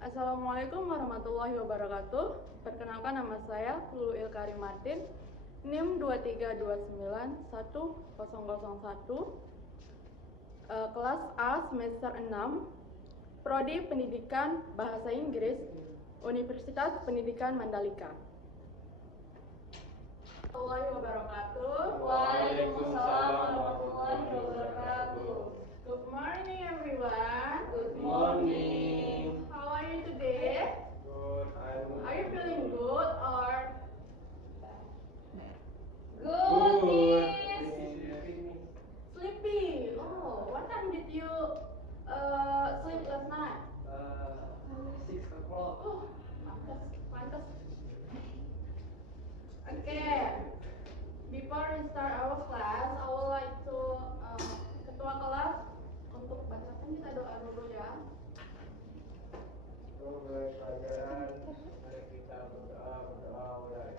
Assalamualaikum warahmatullahi wabarakatuh. Perkenalkan, nama saya Lulu Ilkarim Martin, NIM 23291001, kelas A semester 6, Prodi Pendidikan Bahasa Inggris, Universitas Pendidikan Mandalika. Warahmatullahi wabarakatuh. Waalaikumsalam warahmatullahi wabarakatuh. Good morning everyone. Good morning. How are you today? Good. Are you feeling good or Good. sleepy? Oh, what time did you sleep last night? 6 o'clock. Oh, pantas. Okay. Before we start our class, I would like to ketua kelas untuk bacakan kita doa dulu ya. Mulai pelajaran, mari kita berdoa mulai.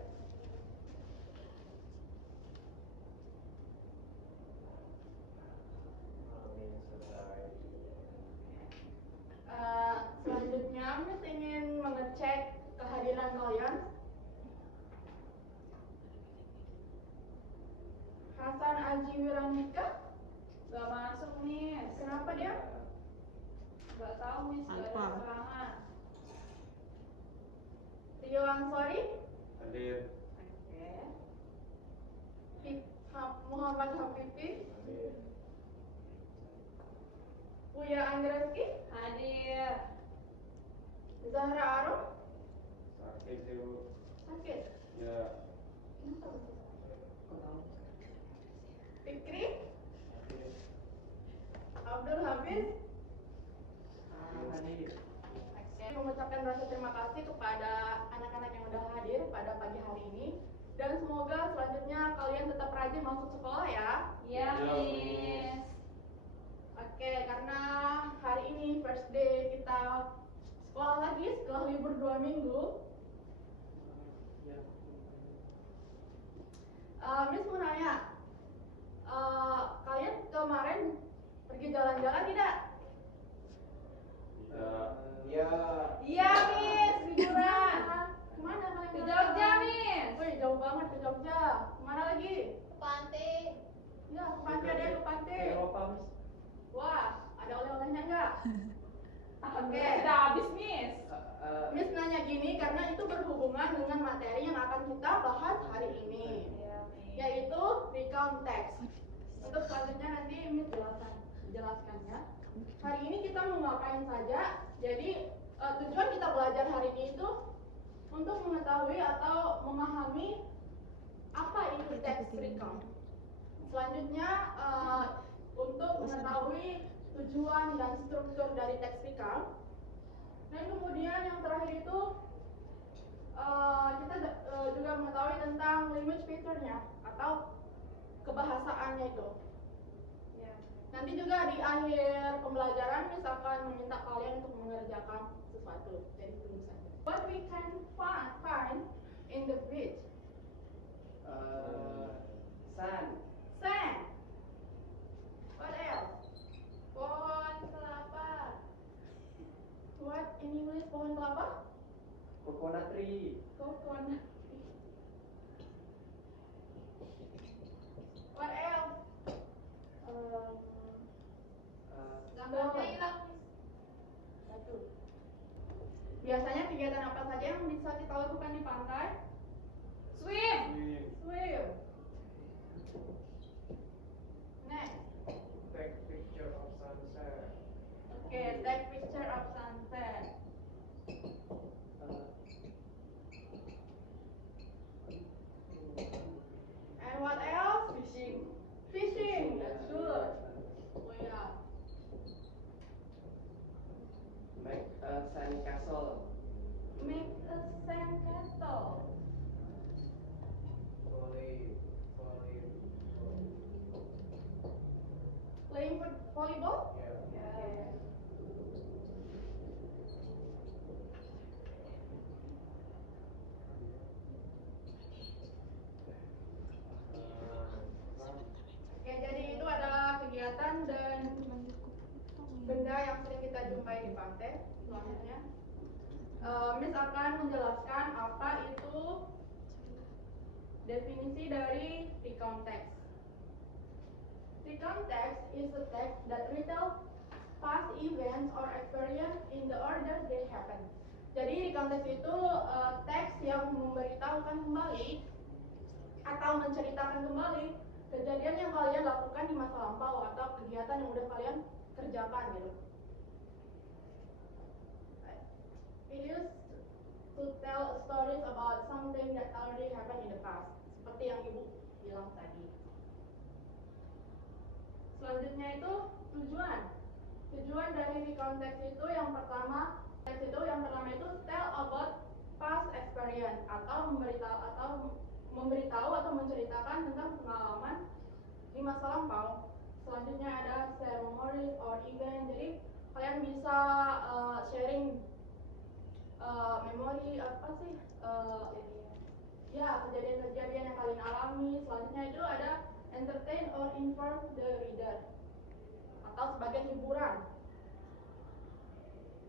Amin. Selesai. Selanjutnya, Miss ingin mengecek kehadiran kalian. Hasan Aji Wiranika Gak masuk, Miss. kenapa dia? Gak tahu, Miss. Gak ada keterangan. Rio Ansori, Hadir. Oke. Muhammad Hafifi, Hadir. Buya Anggraski, Hadir. Zahra Arum, Sakit sih, Bu. sakit. Ya. Fikri, Hadir. Abdul Hafiz. Hadir. Mengucapkan rasa terima kasih kepada anak-anak yang sudah hadir pada pagi hari ini, dan semoga selanjutnya kalian tetap rajin masuk sekolah ya. Iya, Ya, Miss. Oke, karena hari ini first day kita sekolah lagi setelah libur 2 minggu. Miss mau nanya, kalian kemarin pergi jalan-jalan tidak? Tidak. Ya. Iya, Miss. Liburan. Kemana kalian? Ke jalan-jalan? Jogja, Miss. Wih, jauh banget ke Jogja. Kemana lagi? Pantai. Ya, ke pantai deh, ke pantai. Ke Eropa, Miss. Wah, ada oleh-olehnya enggak? Oke. Sudah habis, Miss. Miss nanya gini karena itu berhubungan dengan materi yang akan kita bahas hari ini, Iya, Miss. yaitu recount text. Untuk selanjutnya nanti Miss jelaskan ya. Hari ini kita mau ngapain saja? Jadi tujuan kita belajar hari ini itu untuk mengetahui atau memahami apa itu text recount. Selanjutnya untuk mengetahui tujuan dan struktur dari text recount. Dan kemudian yang terakhir itu kita juga mengetahui tentang language feature-nya atau kebahasaannya itu. Iya. Nanti juga di akhir pembelajaran misalkan meminta kalian untuk mengerjakan sesuatu. Jadi tunggu saja. What we can find in the bridge? Sun. Sand. What else? Pohon kelapa. What in English pohon kelapa? Coconut tree. Coconut. What else? Gambarnya hilang, Miss. Satu. Biasanya kegiatan apa saja yang bisa kita lakukan di pantai? Swim. Swim. Next. Take picture of sunset. Okay, take picture of sunset. And what else? Fishing. Fishing. That's good. Oh yeah. Make a sand castle. Make a sand castle. Playing volleyball? Yeah. Okay. Oke, jadi itu adalah kegiatan dan benda yang sering kita jumpai di pantai. Selanjutnya, Miss akan menjelaskan apa itu definisi dari recount text. Recount text is a text that retells past events or experience in the order they happen. Jadi recount text itu teks yang memberitahukan kembali atau menceritakan kembali kejadian yang kalian lakukan di masa lampau atau kegiatan yang udah kalian kerjakan gitu. It used to tell stories about something that already happened in the past, seperti yang ibu bilang tadi. Selanjutnya itu tujuan. Tujuan dari recount text itu yang pertama itu tell about past experience atau memberitahu atau menceritakan tentang pengalaman di masa lampau. Selanjutnya ada share memories or event. Jadi kalian bisa sharing memori apa sih? Ya, kejadian-kejadian yang kalian alami. Selanjutnya itu ada entertain or inform the reader atau sebagai hiburan.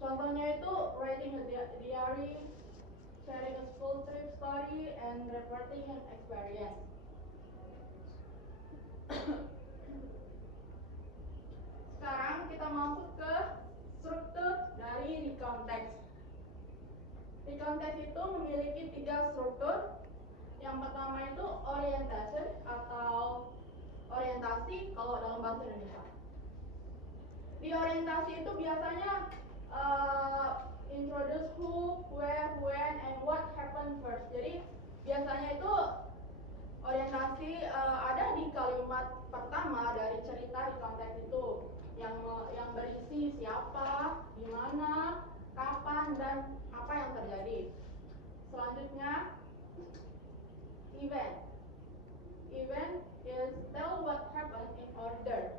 Contohnya itu writing a diary, sharing a school trip story, and reporting an experience. Sekarang kita masuk ke struktur dari recount text. Recount text itu memiliki 3 struktur. Yang pertama itu orientation atau orientasi kalau dalam bahasa Indonesia. Di orientasi itu biasanya introduce who, where, when, and what happened first. Jadi biasanya itu orientasi ada di kalimat pertama dari cerita di konteks itu yang berisi siapa, di mana, kapan, dan apa yang terjadi. Selanjutnya event. Event is tell what happened in order.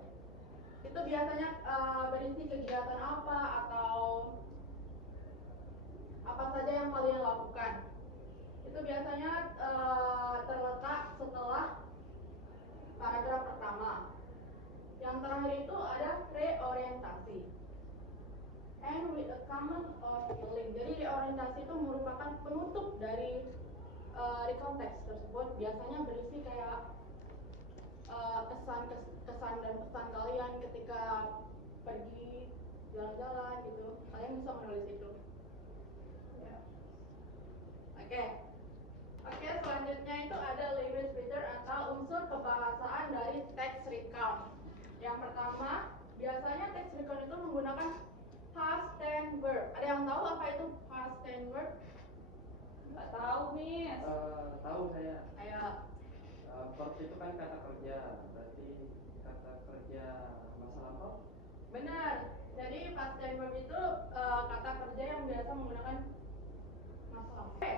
Itu biasanya berisi kegiatan apa atau apa saja yang kalian lakukan. Itu biasanya terletak setelah paragraf pertama. Yang terakhir itu ada reorientasi. And with a comment or feeling. Jadi reorientasi itu merupakan penutup dari recount text tersebut. Biasanya berisi kayak kesan dan pesan kalian ketika pergi jalan-jalan gitu. Kalian bisa menulis itu. Ya. Oke, selanjutnya itu ada language feature atau unsur kebahasaan dari text recount. Yang pertama, biasanya text recount itu menggunakan past tense verb. Ada yang tahu apa itu past tense verb? Nggak tahu, Miss. Tahu saya. Ayo. Verb itu kan kata kerja, berarti kata kerja masa lampau. Benar. Jadi past tense verb itu kata kerja yang biasa menggunakan masa lampau.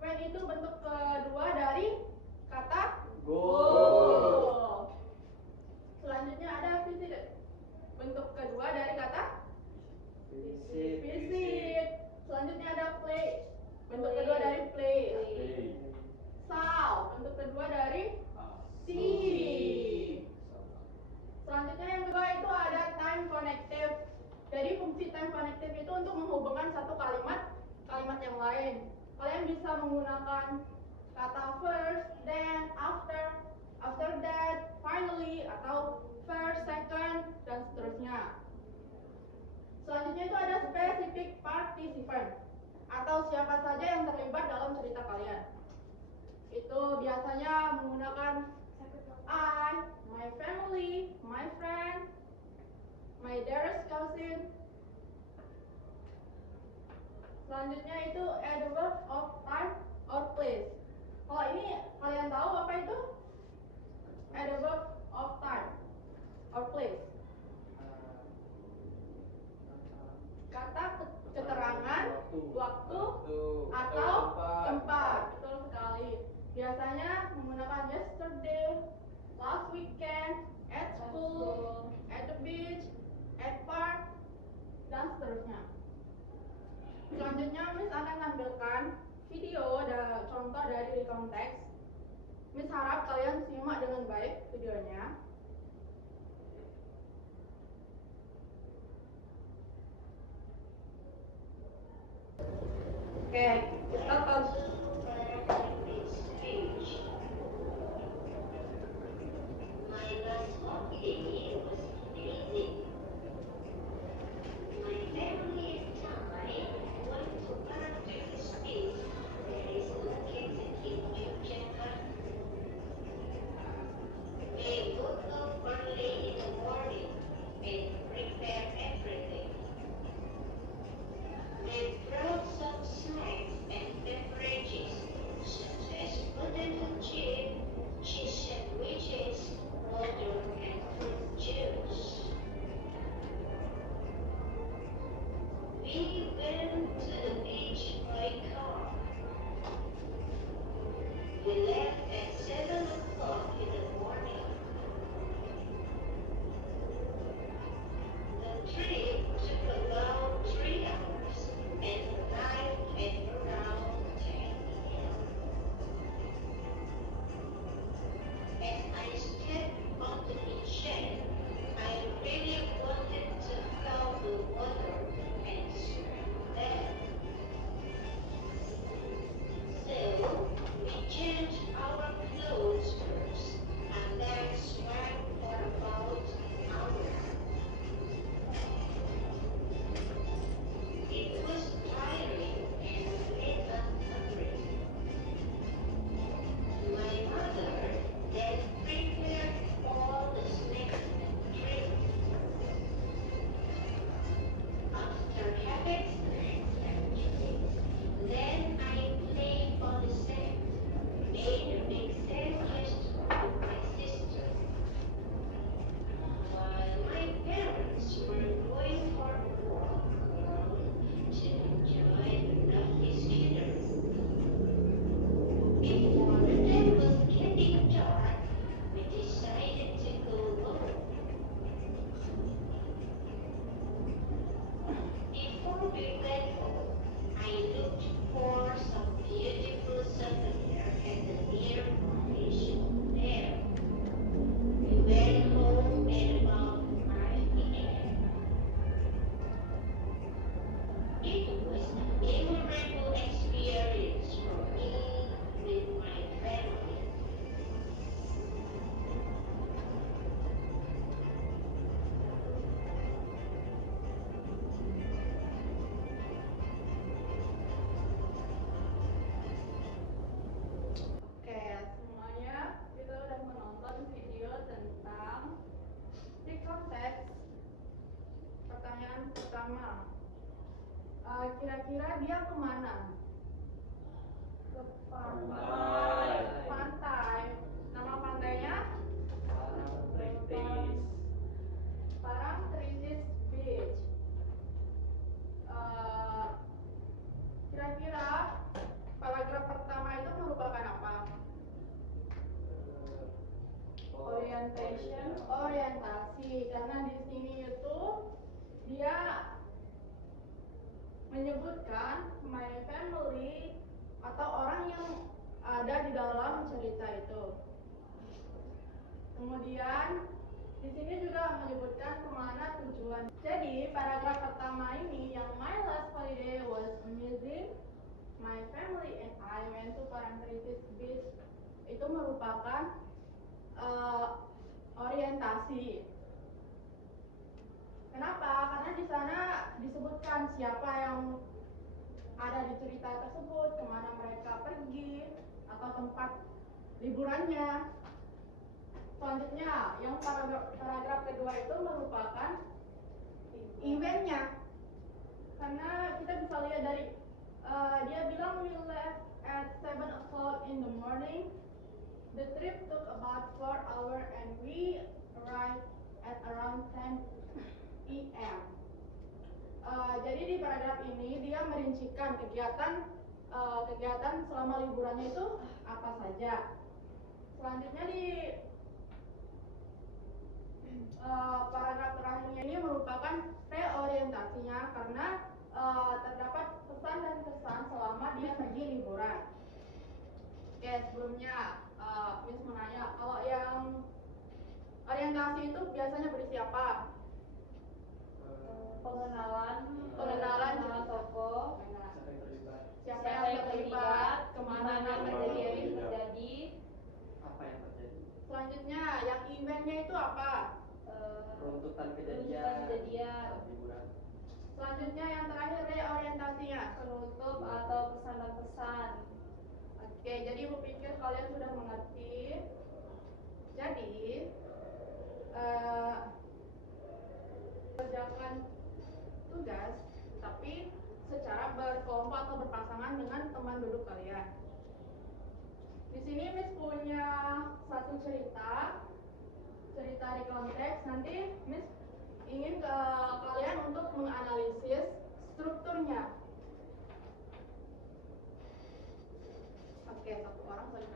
When itu bentuk kedua dari kata go. Selanjutnya ada visit. Bentuk kedua dari kata visit. Selanjutnya ada play. Bentuk kedua dari play. Saw. Bentuk kedua dari see. Selanjutnya yang kedua itu ada time connective. Jadi fungsi time connective itu untuk menghubungkan satu kalimat yang lain. Kalian bisa menggunakan kata first, then, after that, finally, atau first, second, dan seterusnya. Selanjutnya itu ada specific participant atau siapa saja yang terlibat dalam cerita kalian. Itu biasanya menggunakan I, my family, my friend, my dearest cousin. Selanjutnya itu adverb of time or place. Kalau ini kalian tahu apa itu? Adverb of time or place. Kata keterangan, waktu atau tempat. Betul sekali. Biasanya menggunakan yesterday, last weekend, at school, at the beach, at park, dan seterusnya. Selanjutnya Miss akan tampilkan video dan contoh dari recount text. Miss harap kalian simak dengan baik videonya. Oke, kita tahu. Kira-kira dia kemana? Ke pantai. Pantai. Nama pantainya? Parangtritis Beach. Kira-kira paragraf pertama itu merupakan apa? Orientasi. Karena di sini itu dia menyebutkan my family atau orang yang ada di dalam cerita itu. Kemudian di sini juga menyebutkan kemana tujuan. Jadi paragraf pertama ini yang my last holiday was amazing. My family and I went to Parangtritis Beach. Itu merupakan orientasi. Kenapa? Karena di sana disebutkan siapa yang ada di cerita tersebut, kemana mereka pergi, atau tempat liburannya. Selanjutnya, yang paragraf kedua itu merupakan eventnya. Karena kita bisa lihat dari dia bilang we left at 7 o'clock in the morning. The trip took about 4 hours and we arrived at around 10 p.m. Jadi di paragraf ini dia merincikan kegiatan selama liburannya itu apa saja. Selanjutnya di paragraf terakhirnya ini merupakan reorientasinya karena terdapat pesan dan kesan selama dia pergi liburan. Oke, sebelumnya Miss mau nanya, kalau yang orientasi itu biasanya berisi apa? Pengenalan tokoh, siapa berkelompok atau berpasangan dengan teman duduk kalian. Di sini Miss punya satu cerita recount text. Nanti Miss ingin ke kalian untuk menganalisis strukturnya. Oke, satu orang saling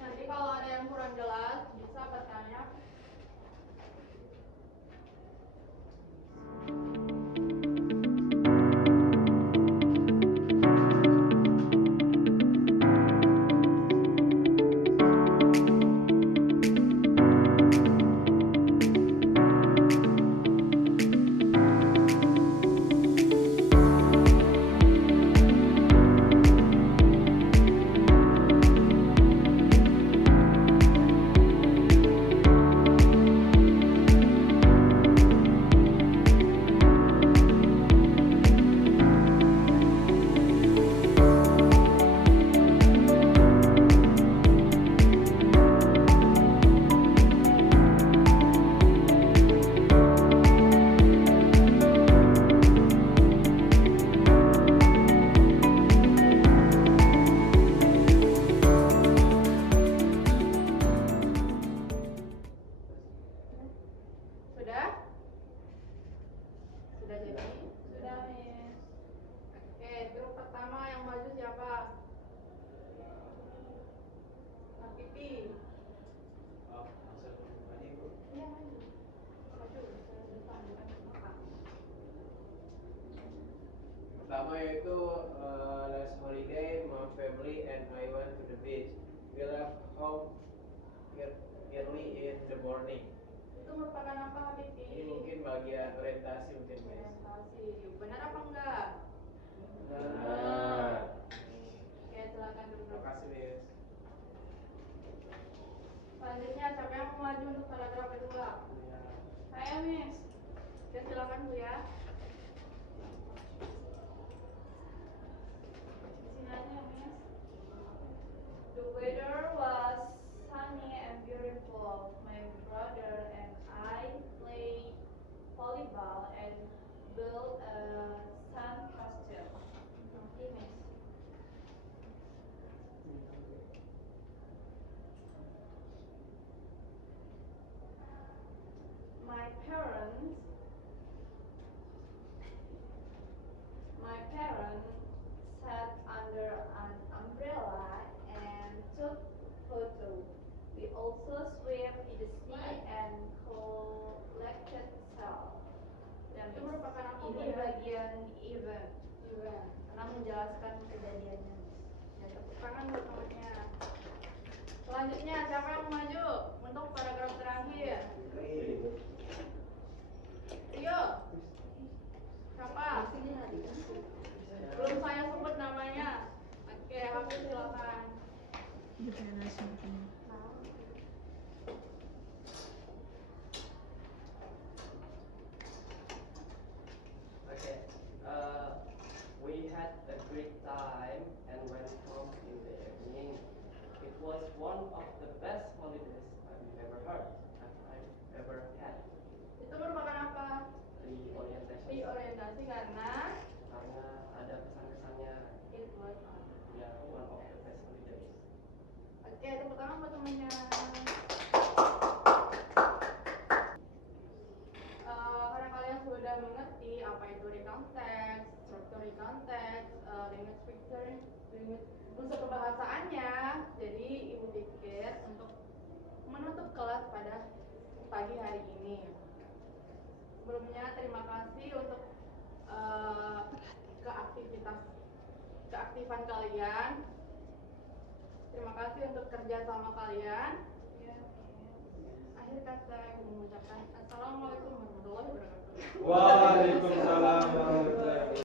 nanti kalau ada yang kurang jelas bisa bertanya. Sudah? Sudah jadi? Sudah, Miss. Oke, grup pertama yang maju siapa? Kak Pipi. Oh, masuk tadi Bu. Iya, maju. Maju, saya depan, bukan ke belakang. Pertama yaitu last holiday, my family and I went to the beach. We left home early in the morning. Itu merupakan apa, Kak Pipi? Ini mungkin bagian orientasi mungkin Miss. Orientasi. Benar apa enggak? Benar. Oke, silakan duduk. Terima kasih Miss. Selanjutnya siapa yang mau maju untuk paragraf kedua? Ya. Saya, Miss. Oke, silakan Bu ya. Di sini aja, Miss. The weather was sunny and beautiful. My brother and I played volleyball and built a sand castle. Nanti, Miss. My parents sat under an umbrella and took photo. We also swam in the sea and collected salt. Dan Itu merupakan apa, Bu, ini ya? bagian event Event. karena menjelaskan kejadiannya. Ya, tepuk tangan buat temannya. Selanjutnya siapa yang mau maju untuk paragraf terakhir? Rio. Siapa? Belum saya sebut namanya. Oke, Hafiz silakan. Okay. We had a great time and went home in the evening. It was one of the best holidays I've ever had. Itu merupakan apa? Reorientation. Reorientasi karena Karena ada kesan-kesannya. it was Ya, one of the best holidays. Oke, tepuk tangan buat temennya. Karena kalian sudah mengerti apa itu recount text, struktur recount text, language picture, unsur kebahasaannya, jadi ibu pikir untuk menutup kelas pada pagi hari ini. Sebelumnya terima kasih untuk keaktifan kalian. Terima kasih untuk kerja sama kalian. Akhir kata, ibu mengucapkan Assalamualaikum warahmatullahi wabarakatuh. Wow.